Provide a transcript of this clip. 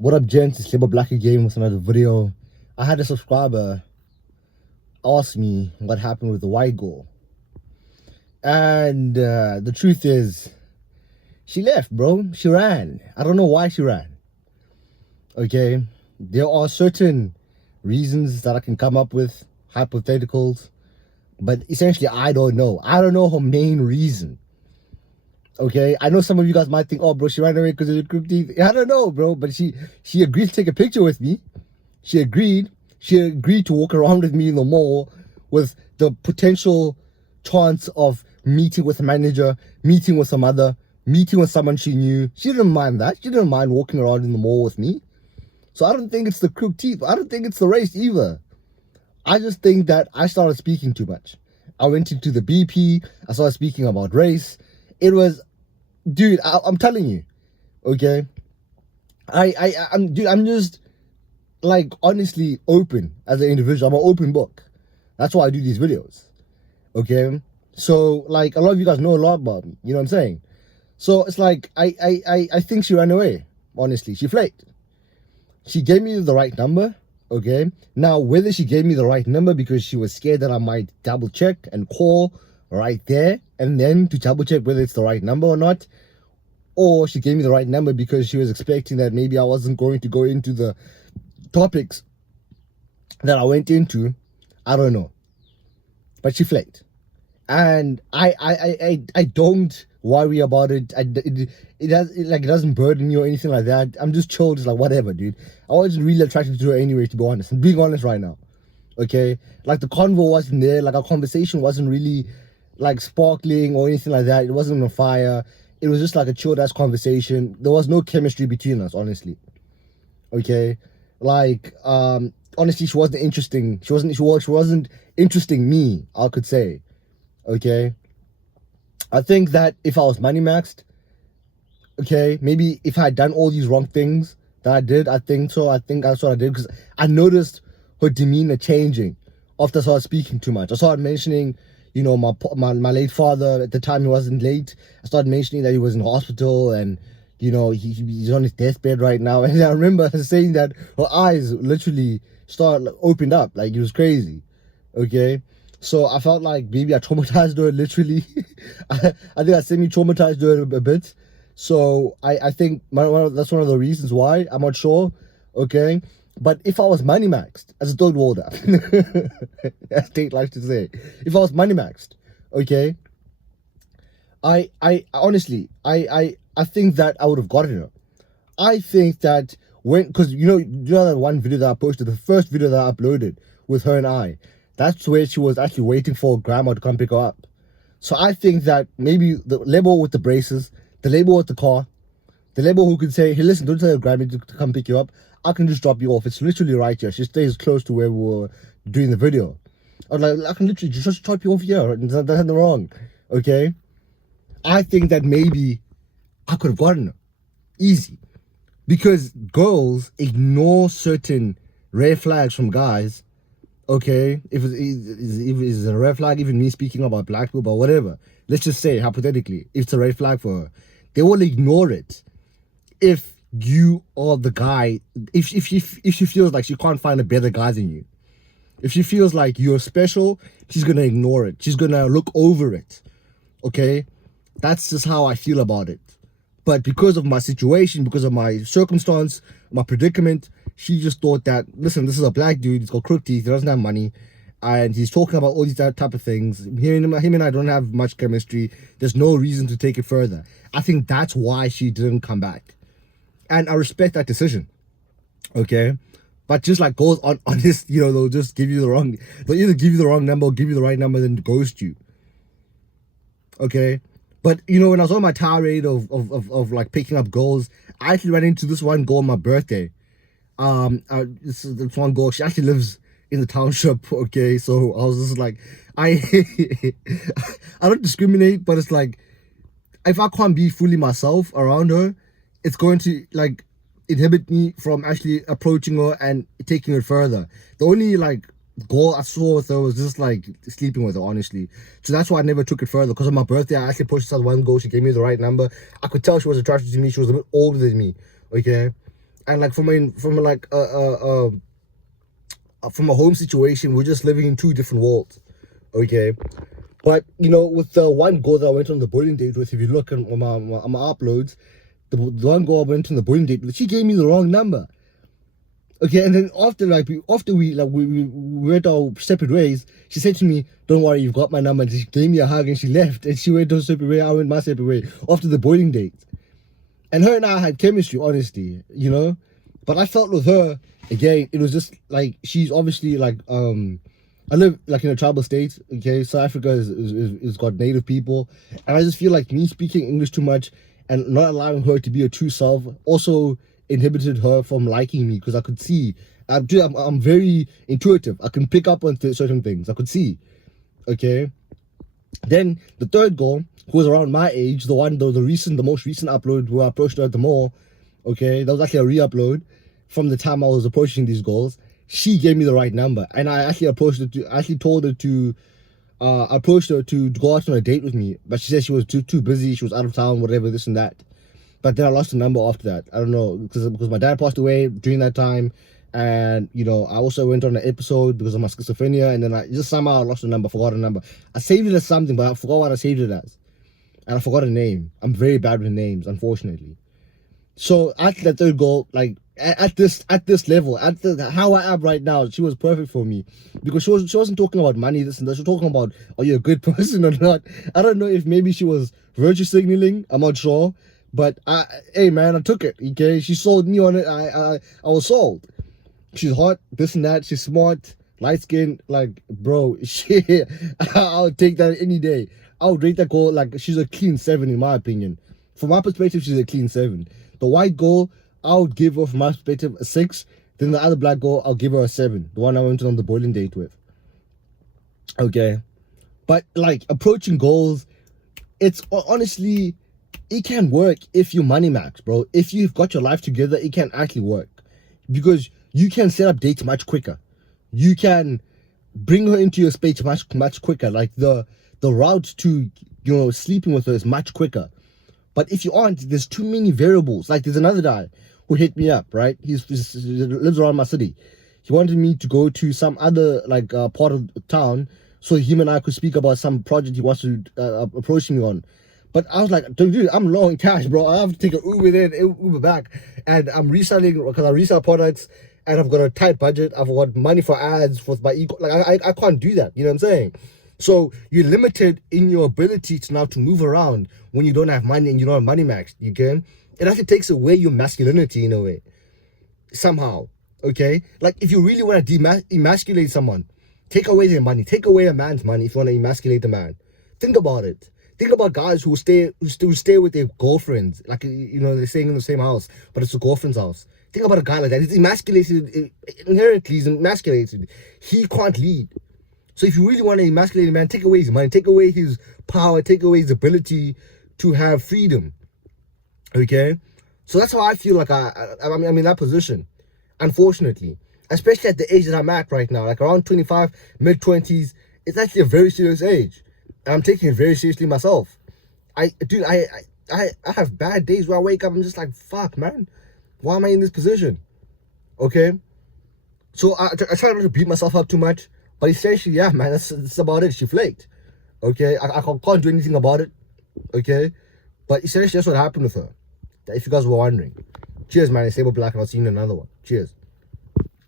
What up, gents? It's Labor Black again with another video. I had a subscriber ask me what happened with the white girl. And the truth is, she left, bro. She ran. I don't know why she ran. Okay? There are certain reasons that I can come up with, hypotheticals. But essentially, I don't know. I don't know her main reason. Okay, I know some of you guys might think, oh, bro, she ran away because of the crooked teeth. I don't know, bro, but she agreed to take a picture with me. She agreed to walk around with me in the mall with the potential chance of meeting with a manager, meeting with some other, meeting with someone she knew. She didn't mind that. She didn't mind walking around in the mall with me. So I don't think it's the crooked teeth. I don't think it's the race either. I just think that I started speaking too much. I went into the BP. I started speaking about race. It was, dude, I'm telling you, okay? I'm just, like, honestly open as an individual. I'm an open book. That's why I do these videos, okay? So, like, a lot of you guys know a lot about me. You know what I'm saying? So, it's like, I think she ran away, honestly. She flaked. She gave me the right number, okay? Now, whether she gave me the right number because she was scared that I might double check and call right there and then to double check whether it's the right number or not, or she gave me the right number because she was expecting that maybe I wasn't going to go into the topics that I went into. I don't know, but she flaked, and I don't worry about it. It doesn't burden you or anything like that. I'm just chill, just like whatever, dude. I wasn't really attracted to her anyway, to be honest. I'm being honest right now, okay? Like, the convo wasn't there. Like, our conversation wasn't really like sparkling or anything like that. It wasn't on fire. It was just like a chilled ass conversation. There was no chemistry between us, honestly. Okay, like honestly, she wasn't interesting. She wasn't interesting me, I could say. Okay, I think that if I was money maxed, okay, maybe if I had done all these wrong things that I did, I think that's what I did, because I noticed her demeanor changing after I started speaking too much. I started mentioning, you know, my late father. At the time, he wasn't late. I started mentioning that he was in hospital and, you know, he's on his deathbed right now. And I remember saying that her eyes literally opened up. Like, it was crazy. Okay? So I felt like maybe I traumatized her, literally. I think I semi-traumatized her a bit. So I think that's one of the reasons why. I'm not sure. Okay? But if I was money maxed, as a third worlder, as Tate likes to say, if I was money maxed, okay, I honestly, I think that I would have gotten her. I think that because you know that one video that I posted, the first video that I uploaded with her and I, that's where she was actually waiting for grandma to come pick her up. So I think that maybe the label with the braces, the label with the car, the label who could say, hey, listen, don't tell your grandma to come pick you up. I can just drop you off. It's literally right here. She stays close to where we were doing the video. I was like, I can literally just drop you off here. There's nothing wrong. Okay? I think that maybe I could have gotten her. Easy. Because girls ignore certain red flags from guys. Okay? If it's a red flag, even me speaking about black people, but whatever. Let's just say, hypothetically, if it's a red flag for her, they will ignore it. If you are the guy, if she feels like she can't find a better guy than you, if she feels like you're special, she's gonna ignore it. She's gonna look over it. Okay, that's just how I feel about it. But because of my situation, because of my circumstance, my predicament, she just thought that, listen, this is a black dude. He's got crooked teeth. He doesn't have money, and he's talking about all these type of things. Him and I don't have much chemistry. There's no reason to take it further. I think that's why she didn't come back. And I respect that decision, okay? But just like goes on this, you know, they'll just give you the wrong, they'll either give you the wrong number or give you the right number, then ghost you, okay? But, you know, when I was on my tirade of like picking up girls, I actually ran into this one girl on my birthday. This one girl, she actually lives in the township, okay? So I was just like, I don't discriminate, but it's like, if I can't be fully myself around her, it's going to like inhibit me from actually approaching her and taking it further. The only like goal I saw with her was just like sleeping with her, honestly. So that's why I never took it further. Because on my birthday, I actually pushed aside one goal. She gave me the right number. I could tell she was attracted to me. She was a bit older than me, okay? and like from a home situation, we're just living in two different worlds, okay? But you know, with the one girl that I went on the bowling date with, if you look on my uploads, the one girl I went on the bowling date with, she gave me the wrong number. Okay, and then after we went our separate ways, she said to me, "Don't worry, you've got my number." And she gave me a hug and she left, and she went her separate way. I went my separate way after the bowling date. And her and I had chemistry, honestly, you know. But I felt with her again, it was just like she's obviously like I live like in a tribal state. Okay, South Africa is got native people, and I just feel like me speaking English too much and not allowing her to be her true self also inhibited her from liking me, because I could see I'm very intuitive. I can pick up on certain things. I could see. Okay. Then the third girl, who was around my age, the most recent upload who I approached her at the mall. Okay, that was actually a re-upload from the time I was approaching these girls. She gave me the right number, and I actually approached her to go out on a date with me, but she said she was too busy. She was out of town, whatever, this and that. But then I lost the number after that. I don't know, because my dad passed away during that time. And, you know, I also went on an episode because of my schizophrenia. And then I just somehow lost the number, forgot the number. I saved it as something, but I forgot what I saved it as. And I forgot a name. I'm very bad with names, unfortunately. So at the third goal, like at this level, how I am right now, she was perfect for me. Because she wasn't talking about money, this and that. She was talking about, are you a good person or not? I don't know if maybe she was virtue signaling. I'm not sure. But hey man, I took it. Okay, she sold me on it. I was sold. She's hot, this and that. She's smart, light skin. Like, bro, shit. I'll take that any day. I would rate that girl like she's a clean 7 in my opinion. From my perspective, she's a clean 7. The white girl, I would give her, from my perspective, a 6. Then the other black girl, I'll give her a 7. The one I went on the bowling date with. Okay, but like approaching goals, it's honestly. It can work if you money max, bro. If you've got your life together, it can actually work. Because you can set up dates much quicker. You can bring her into your space much quicker. Like the route to, you know, sleeping with her is much quicker. But if you aren't, there's too many variables. Like there's another guy who hit me up, right? He lives around my city. He wanted me to go to some other like part of town so him and I could speak about some project he wants to approach me on. But I was like, dude, I'm low in cash, bro. I have to take an Uber there, Uber back. And I'm reselling, because I resell products, and I've got a tight budget. I've got money for ads, for my ego. Like, I can't do that. You know what I'm saying? So you're limited in your ability to now to move around when you don't have money and you're not money maxed. You can? It actually takes away your masculinity in a way. Somehow. Okay? Like, if you really want to emasculate someone, take away their money. Take away a man's money if you want to emasculate a man. Think about it. Think about guys who stay with their girlfriends, like, you know, they're staying in the same house, but it's a girlfriend's house. Think about a guy like that. He's emasculated, inherently he's emasculated. He can't lead. So if you really want to emasculate a man, take away his money, take away his power, take away his ability to have freedom. Okay? So that's how I feel like I'm in that position, unfortunately. Especially at the age that I'm at right now, like around 25, mid-20s, it's actually a very serious age. And I'm taking it very seriously myself. I have bad days where I wake up, I'm just like, fuck, man. Why am I in this position? Okay? So I try not to beat myself up too much. But essentially, yeah, man, that's about it. She flaked. Okay? I can't do anything about it. Okay? But essentially, that's what happened with her. If you guys were wondering. Cheers, man. It's Sable Black, and I'll see you in another one. Cheers.